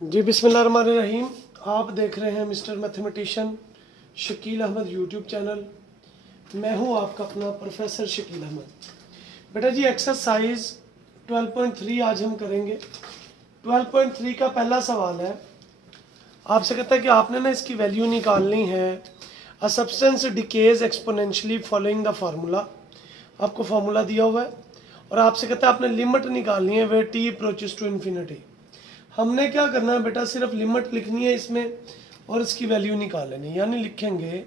जी बिस्मिल्लाहिर्रहमानिर्रहीम। आप देख रहे हैं mister mathematician Shakeel Ahmed YouTube channel. मैं हूं आपका अपना प्रोफेसर शकील अहमद। बेटा जी एक्सरसाइज 12.3 आज हम करेंगे। 12.3 का पहला सवाल है, आपसे कहता है कि आपने ना इसकी वैल्यू निकालनी है। A substance decays exponentially following the formula. आपको फार्मूला दिया हुआ है और आपसे कहता है आपने लिमिट निकालनी है वे टी अप्रोचेस टू इन्फिनिटी। हमने क्या करना है बेटा, सिर्फ लिमिट लिखनी है इसमें और इसकी वैल्यू निकाल लेनी है। यानी लिखेंगे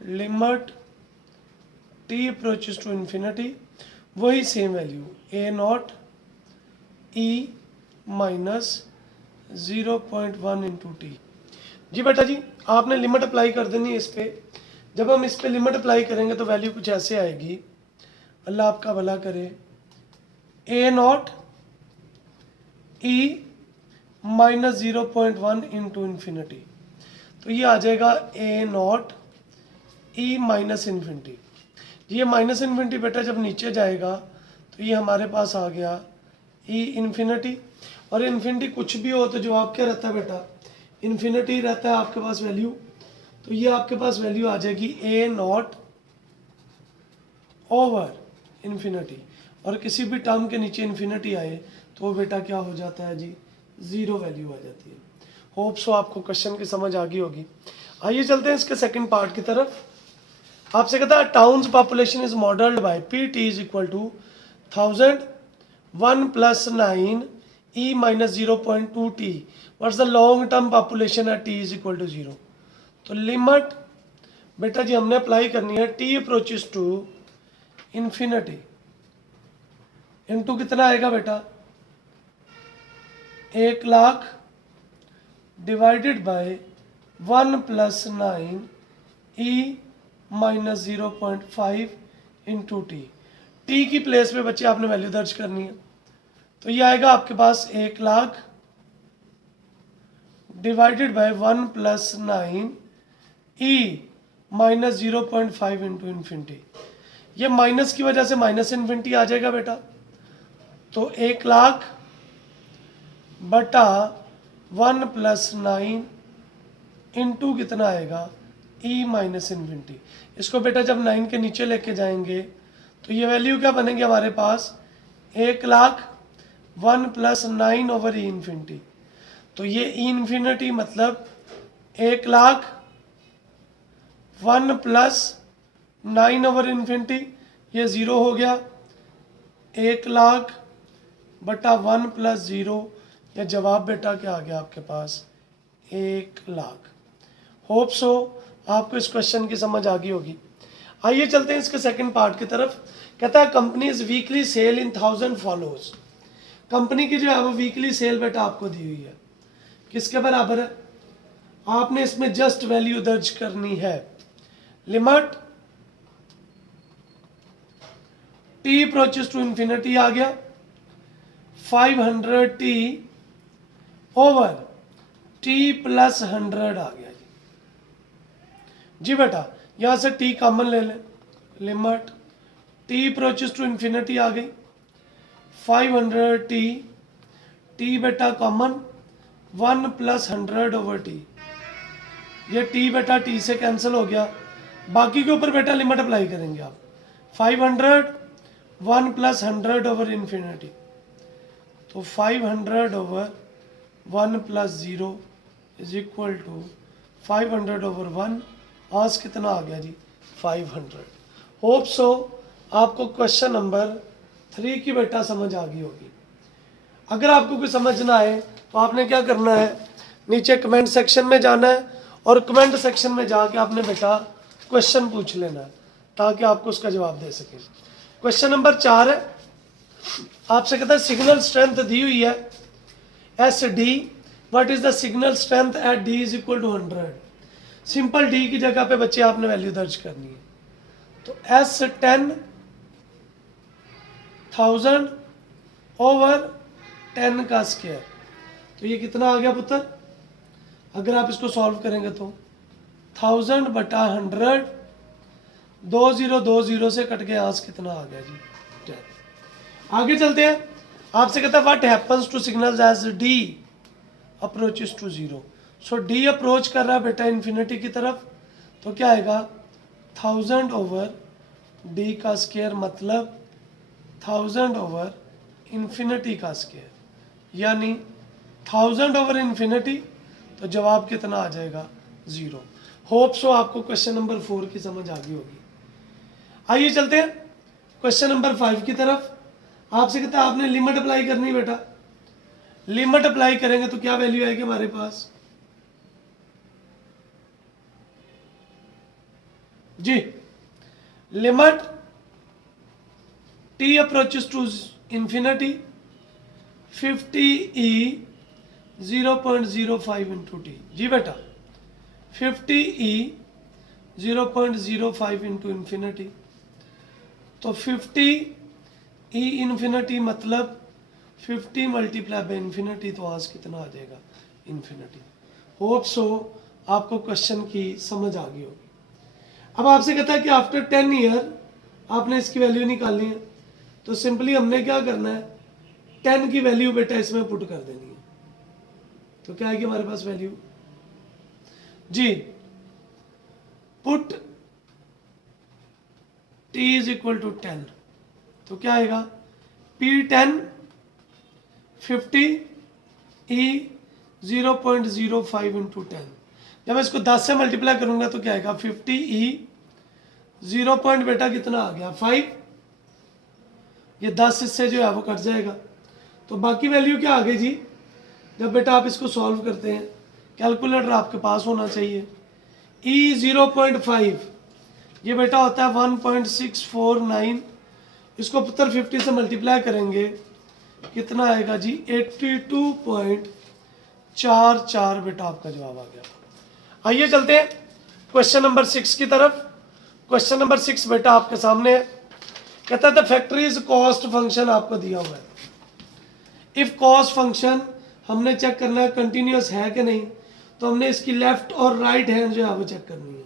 limit t approaches to infinity, वही same value a naught e minus 0.1 into t. जी बेटा जी आपने लिमिट अप्लाई कर देनी है इस पर। जब हम इस पर लिमिट अप्लाई करेंगे तो वैल्यू कुछ ऐसे आएगी, अल्लाह आपका भला करे। A naught e minus 0.1 into infinity, तो ये आ जाएगा a naught e minus infinity. ये माइनस इन्फिनिटी बेटा जब नीचे जाएगा तो ये हमारे पास आ गया ई इन्फिनिटी। और इन्फिनिटी कुछ भी हो तो जवाब क्या रहता है बेटा, इन्फिनिटी रहता है आपके पास वैल्यू। तो ये आपके पास वैल्यू आ जाएगी ए नॉट ओवर इन्फिनिटी। और किसी भी टर्म के नीचे इन्फिनिटी आए तो वो बेटा क्या हो जाता है जी, ज़ीरो वैल्यू आ जाती है। होप सो आपको क्वेश्चन की समझ आ गई होगी। आइए चलते हैं इसके सेकंड पार्ट की तरफ। आपसे कहता है town's population is modelled by P T is equal to 1000 1 plus 9 E minus 0.2 T. What's the long term population at T is equal to 0। तो लिमिट बेटा जी हमने अप्लाई करनी है T approaches to infinity into कितना आएगा बेटा, 1,00,000 divided by 1 plus 9 E minus 0.5 into T. T की प्लेस पे बच्चे आपने वैल्यू दर्ज करनी है। तो ये आएगा आपके पास 1,00,000 divided by 1 plus 9 E minus 0.5 into infinity. ये माइनस की वजह से माइनस इन्फिनिटी आ जाएगा बेटा। तो 1,00,000 बटा 1 प्लस 9 इंटू कितना आएगा, ई माइनस इन्फिनिटी। इसको बेटा जब 9 के नीचे लेके जाएंगे तो ये वैल्यू क्या बनेगी हमारे पास, 1,00,000 1 प्लस 9 ओवर ई इन्फिनिटी। तो ये ई इन्फिनिटी मतलब 1,00,000 1 प्लस 9 ओवर इन्फिनिटी, ये ज़ीरो हो गया। 1,00,000 बटा 1 प्लस 0, या जवाब बेटा क्या आ गया आपके पास, 1,00,000। होप सो आपको इस क्वेश्चन की समझ आ गई होगी। आइए चलते हैं इसके सेकंड पार्ट की तरफ। कहता है कंपनीज वीकली सेल इन 1000 फॉलोअर्स। कंपनी की जो है वो वीकली सेल बेटा आपको दी हुई है, किसके बराबर है, आपने इसमें जस्ट वैल्यू दर्ज करनी है। Limit t approaches to infinity आ गया 500 टी ओवर टी प्लस 100 आ गया जी बेटा। यहां से टी कॉमन ले लें, limit t approaches to infinity आ गई 500 टी, टी बेटा कॉमन 1 प्लस 100 ओवर टी। ये टी बेटा टी से कैंसिल हो गया, बाकी के ऊपर बेटा लिमिट अप्लाई करेंगे आप। 500 1 प्लस 100 ओवर इन्फिनिटी, तो 500 over 1 plus 0 is equal to 500 over 1। आज कितना आ गया जी, 500। होप सो आपको क्वेश्चन नंबर 3 की बेटा समझ आ गई होगी। अगर आपको कोई समझ ना आए तो आपने क्या करना है, नीचे कमेंट सेक्शन में जाना है और कमेंट सेक्शन में जाके आपने बेटा क्वेश्चन पूछ लेना है ताकि आपको उसका जवाब दे सके। क्वेश्चन नंबर 4 है, आपसे कहता है सिग्नल स्ट्रेंथ दी हुई है S D, what is the signal strength at D is equal to 100। Simple D की जगह पे बच्चे आपने वैल्यू दर्ज करनी है। तो एस 10,000 ओवर 10 का स्क्वायर, तो ये कितना आ गया पुत्र, अगर आप इसको सॉल्व करेंगे तो 1000 बटा 100, 2020 से कट के आज कितना आ गया जी, 10। आगे चलते हैं। आपसे कहता है what happens to signals as D approaches to zero. So D approach कर रहा है बेटा इन्फिनिटी की तरफ, तो क्या आएगा 1000 ओवर डी का स्क्वायर मतलब 1000 ओवर इन्फिनिटी का स्क्वायर, यानी 1000 ओवर इन्फिनिटी, तो जवाब कितना आ जाएगा 0। होप सो आपको क्वेश्चन नंबर 4 की समझ आ गई होगी। आइए चलते हैं क्वेश्चन नंबर 5 की तरफ। आपसे कहता है आपने लिमिट अप्लाई करनी है बेटा। लिमिट अप्लाई करेंगे तो क्या वैल्यू आएगी हमारे पास जी, limit t approaches to infinity 50e 0.05 into t. जी बेटा 50e 0.05 इंटू इंफिनिटी, तो 50e इंफिनिटी मतलब 50 मल्टीप्लाई बाय इंफिनिटी, तो आज कितना आ जाएगा इंफिनिटी। होप सो आपको क्वेश्चन की समझ आ गई होगी। अब आपसे कहता है कि आफ्टर 10 ईयर आपने इसकी वैल्यू निकालनी है, तो सिंपली हमने क्या करना है 10 की वैल्यू बेटा इसमें पुट कर देनी है। तो क्या आएगी हमारे पास वैल्यू जी, put t is equal to 10, तो क्या आएगा P10 50e 0.05 इंटू 10। जब मैं इसको 10 से मल्टीप्लाई करूंगा तो क्या आएगा 50e 0 पॉइंट बेटा कितना आ गया 5, ये 10 इससे जो है वो कट जाएगा, तो बाकी वैल्यू क्या आ गई जी। जब बेटा आप इसको सॉल्व करते हैं, कैलकुलेटर आपके पास होना चाहिए। e 0.5 ये बेटा होता है 1.649, इसको पुत्र 50 से मल्टीप्लाई करेंगे कितना आएगा जी 82.44 बेटा आपका जवाब आ गया। आइए चलते हैं क्वेश्चन नंबर 6 की तरफ। क्वेश्चन नंबर 6 बेटा आपके सामने है, कहता है द फैक्टरीज कॉस्ट फंक्शन आपको दिया हुआ है। इफ कॉस्ट फंक्शन हमने चेक करना है कंटिन्यूअस है कि नहीं, तो हमने इसकी लेफ्ट और राइट हैंड जो है वो चेक करनी है।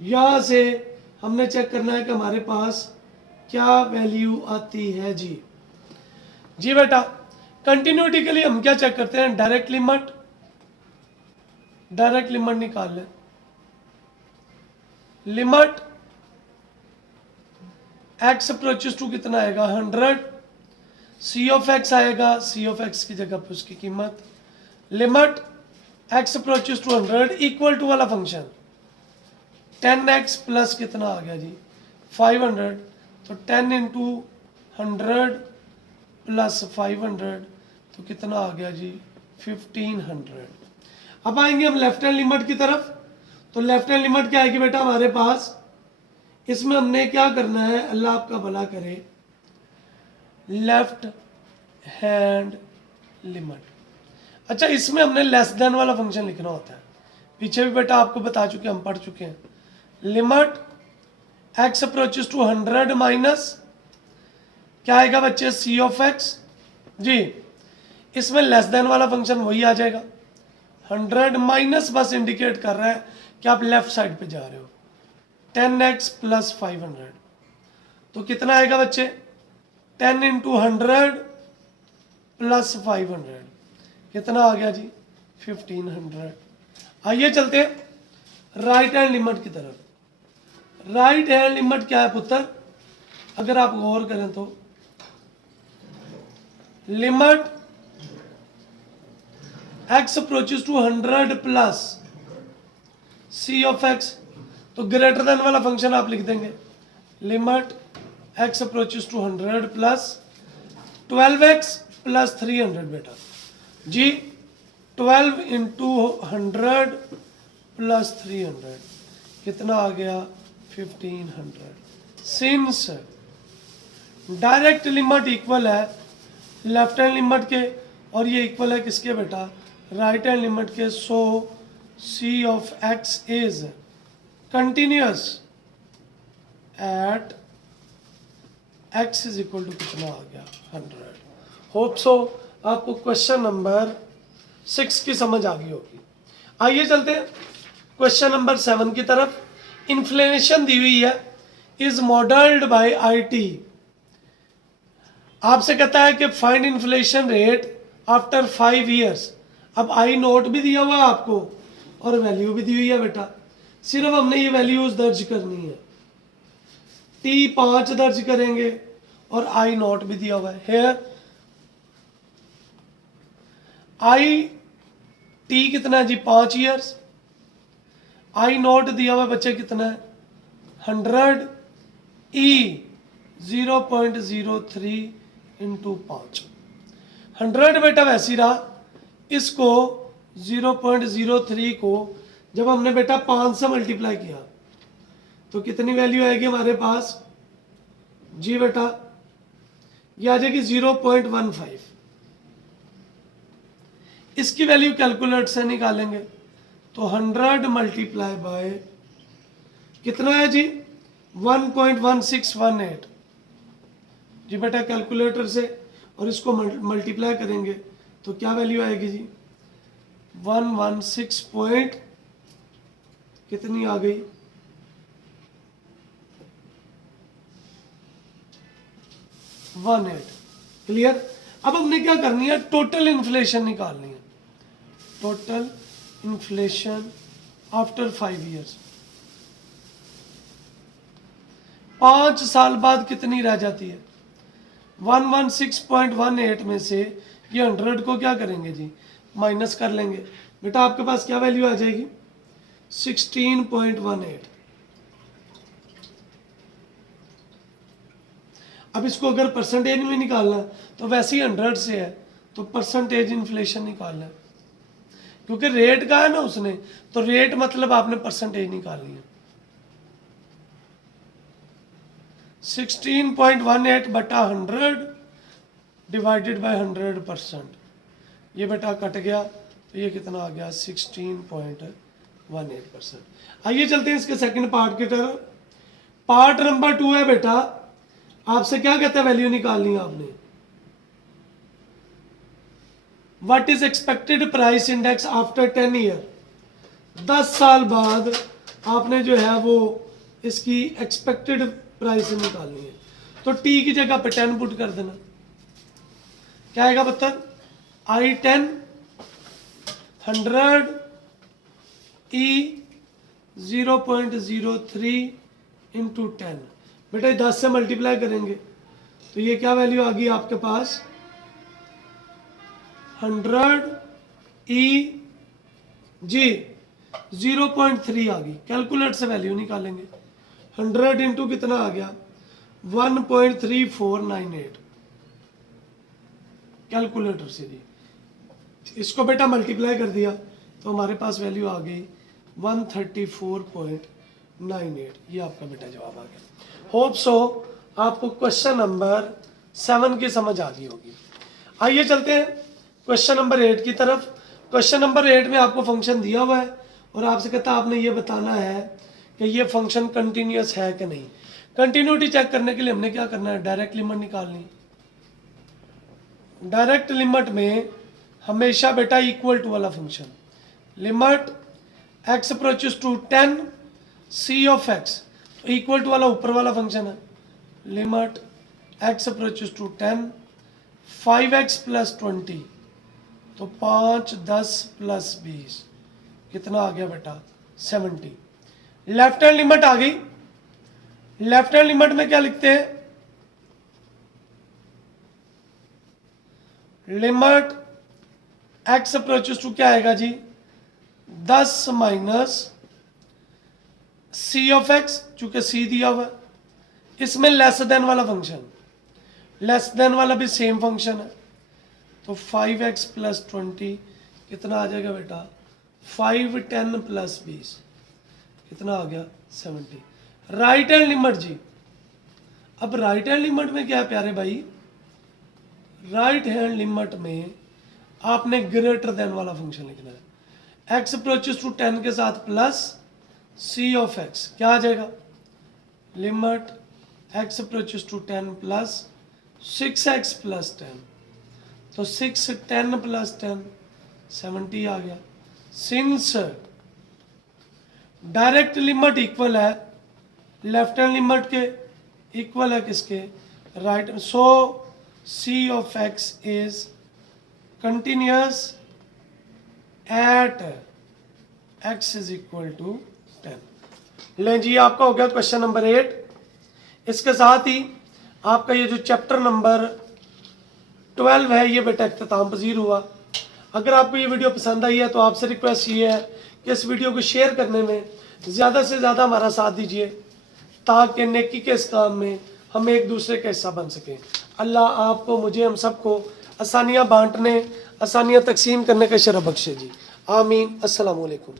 यहां से हमने चेक करना है कि हमारे पास क्या वैल्यू आती है जी। जी बेटा कंटिन्यूटी के लिए हम क्या चेक करते हैं, डायरेक्ट लिमिट, डायरेक्ट लिमिट निकाल लें। लिमिट x अप्रोचेस टू कितना आएगा 100, c ऑफ x आएगा, c ऑफ x की जगह पर उसकी कीमत। Limit x approaches to 100 equal to वाला फंक्शन 10x प्लस कितना आ गया जी 500, तो 10 इंटू 100 प्लस 500 तो कितना आ गया जी 1500। अब आएंगे हम लेफ्ट हैंड लिमिट की तरफ, तो लेफ्ट हैंड लिमिट क्या आएगी बेटा हमारे पास, इसमें हमने क्या करना है अल्लाह आपका भला करे, लेफ्ट हैंड लिमिट। अच्छा इसमें हमने लेस देन वाला फंक्शन लिखना होता है, पीछे भी बेटा आपको बता चुके हम पढ़ चुके हैं। Limit x approaches to 100 minus क्या आएगा बच्चे c ऑफ x जी, इसमें लेस देन वाला फंक्शन वही आ जाएगा। 100 माइनस बस इंडिकेट कर रहा है कि आप लेफ्ट साइड पे जा रहे हो। 10x प्लस 500 तो कितना आएगा बच्चे 10 इंटू 100 प्लस 500 कितना आ गया जी 1500। आइए चलते हैं राइट हैंड लिमिट की तरफ। राइट हैंड लिमिट क्या है पुत्र, अगर आप गौर करें तो limit x approaches to 100 plus c of x, तो ग्रेटर देन वाला फंक्शन आप लिख देंगे। Limit x approaches to 100 plus 12x plus 300 बेटा जी, 12 इंटू 100 प्लस 300 कितना आ गया 1500। सिंस डायरेक्ट लिमिट इक्वल है लेफ्ट हैंड लिमिट के और ये इक्वल है किसके बेटा राइट हैंड लिमिट के, so c of x is continuous at x is equal to कितना आ गया 100। होप सो आपको क्वेश्चन नंबर 6 की समझ आ गई होगी। आइए चलते हैं क्वेश्चन नंबर 7 की तरफ। इन्फ्लेशन दी हुई है, इज मॉडल्ड बाय IT। आपसे कहता है कि find inflation rate after 5 years. अब आई नोट भी दिया हुआ है आपको और वैल्यू भी दी हुई है बेटा, सिर्फ हमने ये वैल्यूज दर्ज करनी है। T5 दर्ज करेंगे और आई नोट भी दिया हुआ है। हेयर आई टी कितना है जी 5 ईयर्स, आई नोट दिया हुआ बच्चे कितना है 100, ई 0.03 इंटू 5। 100 बेटा वैसे ही रहा, इसको 0.03 को जब हमने बेटा 5 से मल्टीप्लाई किया तो कितनी वैल्यू आएगी हमारे पास जी बेटा, ये आ जाएगी 0.15। इसकी वैल्यू कैलकुलेटर से निकालेंगे तो 100 मल्टीप्लाई बाय कितना है जी 1.1618 जी बेटा कैलकुलेटर से, और इसको मल्टीप्लाई करेंगे तो क्या वैल्यू आएगी जी 116 पॉइंट कितनी आ गई 18। क्लियर। अब हमने क्या करनी है, टोटल इन्फ्लेशन निकालनी है। टोटल इन्फ्लेशन आफ्टर 5 ईयर्स, 5 साल बाद कितनी रह जाती है 116.18 में से ये 100 को क्या करेंगे जी माइनस कर लेंगे। बेटा आपके पास क्या वैल्यू आ जाएगी 16.18। अब इसको अगर परसेंटेज में निकालना है तो वैसे ही 100 से है तो परसेंटेज इन्फ्लेशन निकालना है, क्योंकि रेट का है ना उसने, तो रेट मतलब आपने परसेंटेज निकालनी है। 16.18 बटा 100 डिवाइडेड बाय 100%, ये बेटा कट गया तो ये कितना आ गया 16.18%। आइए चलते हैं इसके सेकंड पार्ट की तरफ। पार्ट नंबर 2 है बेटा, आपसे क्या कहता है वैल्यू निकालनी है आपने, what is expected price index after 10 year. 10 साल बाद आपने जो है वो इसकी एक्सपेक्टेड प्राइस निकालनी है, तो टी की जगह पे 10 पुट कर देना। क्या आएगा बता I10 100 E 0.03 इंटू 10। बेटा 10 से मल्टीप्लाई करेंगे तो ये क्या वैल्यू आ गई आपके पास 100 E जी 0.3 आ गई। कैलकुलेटर से वैल्यू निकालेंगे, 100 इंटू कितना आ गया 1.3498। कैलकुलेटर से जी इसको बेटा मल्टीप्लाई कर दिया तो हमारे पास वैल्यू आ गई 134.98। ये आपका बेटा जवाब आ गया। होप सो आपको क्वेश्चन नंबर 7 की समझ आ गई होगी। आइए चलते हैं क्वेश्चन नंबर 8 की तरफ। क्वेश्चन नंबर 8 में आपको फंक्शन दिया हुआ है और आपसे कहता है आपने ये बताना है कि ये फंक्शन कंटिन्यूअस है कि नहीं। कंटिन्यूटी चेक करने के लिए हमने क्या करना है, डायरेक्ट लिमिट निकालनी। डायरेक्ट लिमिट में हमेशा बेटा इक्वल टू वाला function, limit x approaches to 10 c of x, तो इक्वल टू वाला ऊपर वाला फंक्शन है। Limit x approaches to 10 5x plus 20, तो 5 10 प्लस 20 कितना आ गया बेटा 70। लेफ्ट हैंड लिमिट आ गई। लेफ्ट हैंड लिमिट में क्या लिखते हैं, लिमिट x अप्रोचेस टू क्या आएगा जी 10 माइनस c ऑफ x, चूंकि c दिया हुआ है। इसमें लेस देन वाला फंक्शन, लेस देन वाला भी सेम फंक्शन है, तो 5x प्लस 20 कितना आ जाएगा बेटा 5 10 प्लस 20 कितना आ गया 70। राइट हैंड लिमिट जी, अब राइट हैंड लिमिट में क्या है प्यारे भाई, राइट हैंड लिमिट में आपने ग्रेटर देन वाला फंक्शन लिखना है। x अप्रोचेस टू 10 के साथ प्लस c ऑफ x क्या आ जाएगा, limit x approaches to 10 plus 6x plus 10, तो 6 10 प्लस 10 70 आ गया। सिंस डायरेक्ट लिमिट इक्वल है लेफ्ट हैंड लिमिट के, इक्वल है किसके right, so c of x is continuous at x is equal to 10। लें जी, आपका हो गया क्वेश्चन नंबर 8। इसके साथ ही आपका ये जो चैप्टर नंबर 12 है ये बेटा इख्तिताम पजीर हुआ। अगर आपको ये वीडियो पसंद आई है तो आपसे रिक्वेस्ट ये है कि इस वीडियो को शेयर करने में ज़्यादा से ज़्यादा हमारा साथ दीजिए, ताकि नेकी के इस काम में हम एक दूसरे का हिस्सा बन सकें। अल्लाह आपको, मुझे, हम सबको आसानियाँ बांटने, आसानियाँ तकसीम करने का शरफ बख्शे जी। आमीन। अस्सलामु अलैकुम।